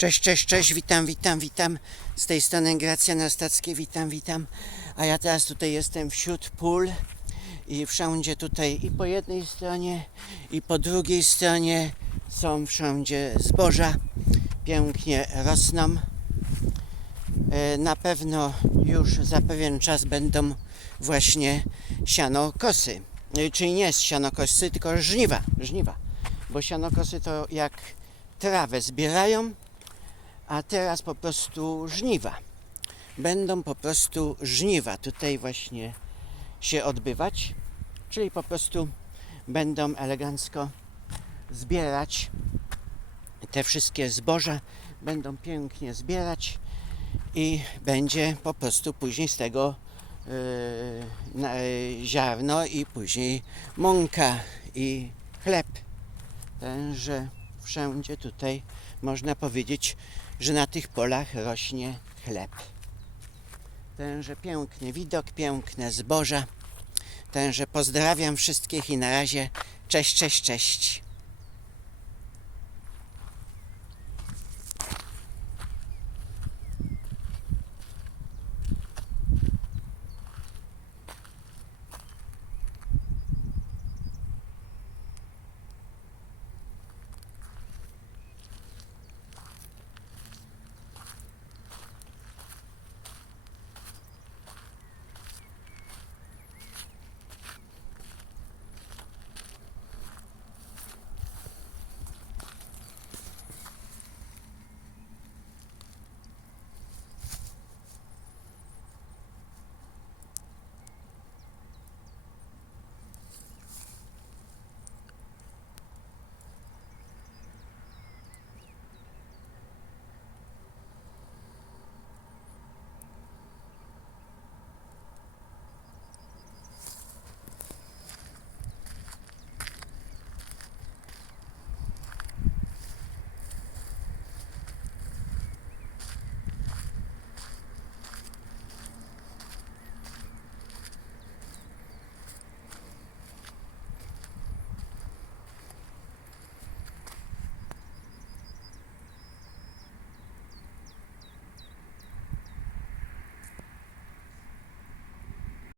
Cześć, cześć, cześć, witam, witam, witam. Z tej strony Gracja Nastackie, witam, witam. A ja teraz tutaj jestem wśród pól i wszędzie tutaj i po jednej stronie i po drugiej stronie są wszędzie zboża. Pięknie rosną. E, Na pewno już za pewien czas będą właśnie sianokosy. E, Czyli nie sianokosy, tylko żniwa, żniwa. Bo sianokosy to jak trawę zbierają, a teraz po prostu żniwa. Będą po prostu żniwa tutaj właśnie się odbywać, czyli po prostu będą elegancko zbierać te wszystkie zboża, będą pięknie zbierać i będzie po prostu później z tego yy, ziarno i później mąka i chleb. Także wszędzie tutaj można powiedzieć, że na tych polach rośnie chleb. Tenże piękny widok, piękne zboża. Tenże pozdrawiam wszystkich i na razie cześć, cześć, cześć.